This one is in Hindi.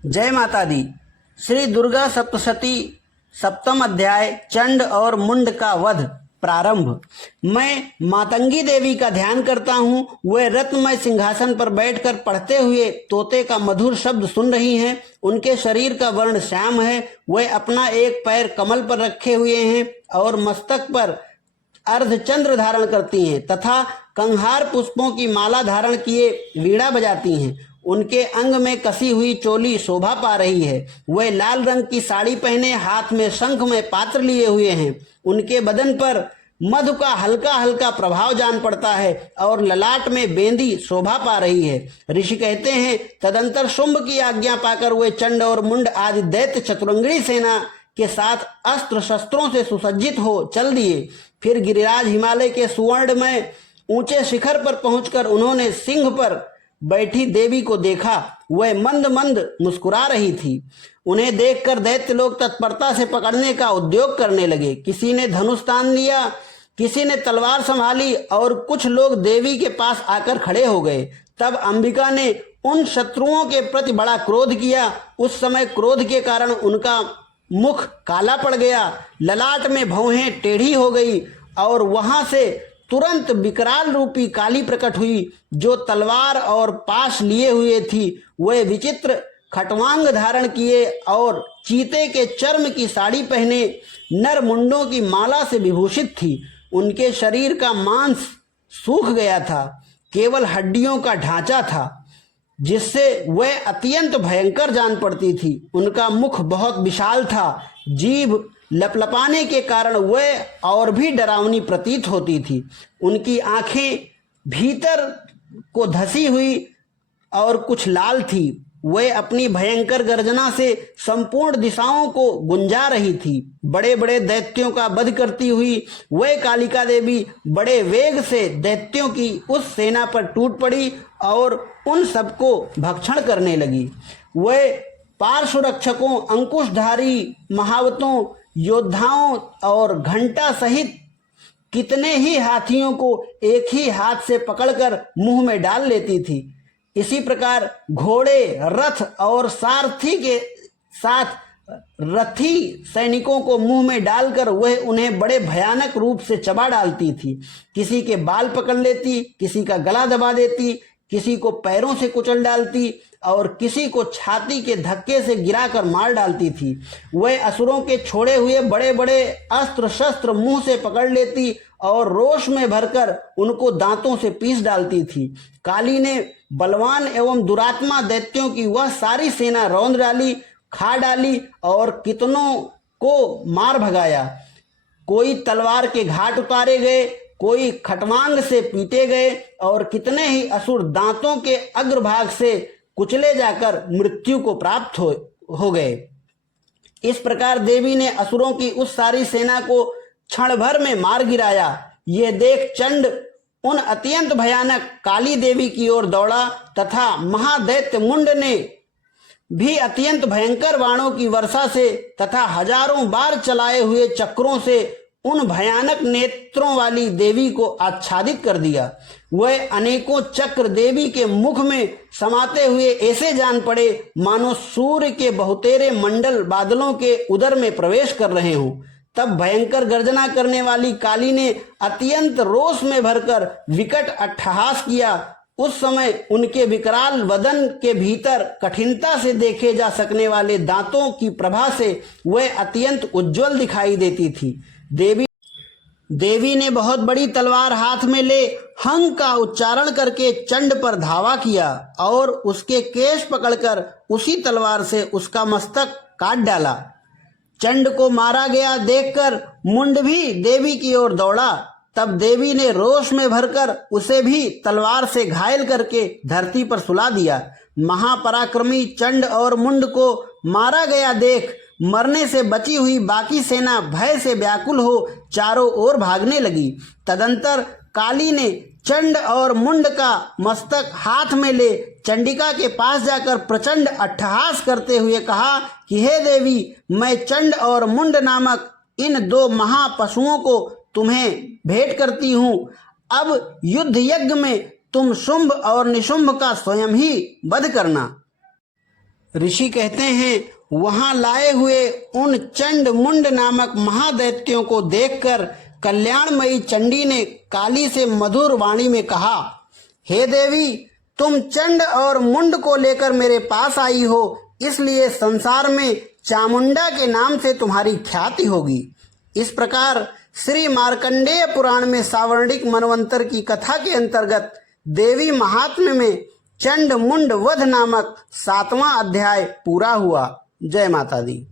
जय माता दी। श्री दुर्गा सप्तशती सप्तम अध्याय चंड और मुंड का वध प्रारंभ। मैं मातंगी देवी का ध्यान करता हूँ। वे रत्नमय सिंहासन पर बैठकर पढ़ते हुए तोते का मधुर शब्द सुन रही हैं। उनके शरीर का वर्ण श्याम है। वे अपना एक पैर कमल पर रखे हुए हैं और मस्तक पर अर्धचंद्र धारण करती हैं तथा कंहार पुष्पों की माला धारण किए वीणा बजाती हैं। उनके अंग में कसी हुई चोली शोभा पा रही है। वे लाल रंग की साड़ी पहने हाथ में शंख में पात्र लिए हुए हैं। उनके बदन पर मधु का हल्का हल्का प्रभाव जान पड़ता है और ललाट में बेंदी शोभा पा रही है। ऋषि कहते हैं, तदंतर शुंभ की आज्ञा पाकर वे चंड और मुंड आदि दैत्य चतुरंगड़ी सेना के साथ अस्त्र शस्त्रों से सुसज्जित हो चल दिए। फिर गिरिराज हिमालय के सुवर्ण में ऊंचे शिखर पर पहुंचकर उन्होंने सिंह पर बैठी देवी को देखा। वह मंद मंद मुस्कुरा रही थी। उन्हें देखकर दैत्य लोग तत्परता से पकड़ने का उद्योग करने लगे। किसी ने धनुष तान लिया, किसी ने तलवार संभाली और कुछ लोग देवी के पास आकर खड़े हो गए। तब अंबिका ने उन शत्रुओं के प्रति बड़ा क्रोध किया। उस समय क्रोध के कारण उनका मुख काला पड़ गया, ललाट में भौहें टेढ़ी हो गई और वहां से तुरंत विकराल रूपी काली प्रकट हुई, जो तलवार और पाश लिए हुए थी। वह विचित्र खटवांग धारण किए और चीते के चर्म की साड़ी पहने नर मुंडों की माला से विभूषित थी। उनके शरीर का मांस सूख गया था, केवल हड्डियों का ढांचा था, जिससे वह अत्यंत भयंकर जान पड़ती थी। उनका मुख बहुत विशाल था, जीभ लपलपाने के कारण वह और भी डरावनी प्रतीत होती थी। उनकी आंखें भीतर को धसी हुई और कुछ लाल थी। वह अपनी भयंकर गर्जना से संपूर्ण दिशाओं को गुंजा रही थी। बड़े बड़े दैत्यों का वध करती हुई वह कालिका देवी बड़े वेग से दैत्यों की उस सेना पर टूट पड़ी और उन सबको भक्षण करने लगी। वह पार्श्वरक्षकों, अंकुशधारी महावतों, योद्धाओं और घंटा सहित कितने ही हाथियों को एक ही हाथ से पकड़कर मुंह में डाल लेती थी। इसी प्रकार घोड़े, रथ और सारथी के साथ रथी सैनिकों को मुंह में डालकर वह उन्हें बड़े भयानक रूप से चबा डालती थी। किसी के बाल पकड़ लेती, किसी का गला दबा देती, किसी को पैरों से कुचल डालती और किसी को छाती के धक्के से गिराकर मार डालती थी। वह असुरों के छोड़े हुए बड़े बड़े अस्त्र शस्त्र मुंह से पकड़ लेती और रोष में भरकर उनको दांतों से पीस डालती थी। काली ने बलवान एवं दुरात्मा दैत्यों की वह सारी सेना रौंद डाली, खा डाली और कितनों को मार भगाया। कोई तलवार के घाट उतारे गए, कोई खटवांग से पीटे गए और कितने ही असुर दांतों के अग्रभाग से कुचले जाकर मृत्यु को प्राप्त हो गए। इस प्रकार देवी ने असुरों की उस सारी सेना को क्षण भर में मार गिराया। यह देख चंड उन अत्यंत भयानक काली देवी की ओर दौड़ा तथा महादैत्य मुंड ने भी अत्यंत भयंकर बाणों की वर्षा से तथा हजारों बार चलाए हुए चक्रों से उन भयानक नेत्रों वाली देवी को आच्छादित कर दिया। वह अनेकों चक्र देवी के मुख में समाते हुए ऐसे जान पड़े मानो सूर्य के बहुतेरे मंडल बादलों के उदर में प्रवेश कर रहे हों। तब भयंकर गर्जना करने वाली काली ने अत्यंत रोष में भरकर विकट अट्टहास किया। उस समय उनके विकराल वदन के भीतर कठिनता से देखे जा सकने वाले दांतों की प्रभा से वह अत्यंत उज्जवल दिखाई देती थी। देवी ने बहुत बड़ी तलवार हाथ में ले हंग का उच्चारण करके चंड पर धावा किया और उसके केश पकड़कर उसी तलवार से उसका मस्तक काट डाला। चंड को मारा गया देखकर मुंड भी देवी की ओर दौड़ा। तब देवी ने रोष में भरकर उसे भी तलवार से घायल करके धरती पर सुला दिया। महापराक्रमी चंड और मुंड को मारा गया देख मरने से बची हुई बाकी सेना भय से व्याकुल हो चारों ओर भागने लगी। तदंतर काली ने चंड और मुंड का मस्तक हाथ में ले चंडिका के पास जाकर प्रचंड अट्टहास करते हुए कहा कि हे देवी, मैं चंड और मुंड नामक इन दो महापशुओं को तुम्हें भेंट करती हूँ। अब युद्ध यज्ञ में तुम शुंभ और निशुंभ का स्वयं ही वध करना। ऋषि कहते हैं, वहां लाए हुए उन चंड मुंड नामक महादैत्यों को देखकर कल्याणमयी चंडी ने काली से मधुर वाणी में कहा, हे देवी, तुम चंड और मुंड को लेकर मेरे पास आई हो, इसलिए संसार में चामुंडा के नाम से तुम्हारी ख्याति होगी। इस प्रकार श्री मार्कंडेय पुराण में सावर्णिक मनवंतर की कथा के अंतर्गत देवी महात्म्य में चंड मुंड वध नामक 7वां अध्याय पूरा हुआ। जय माता दी।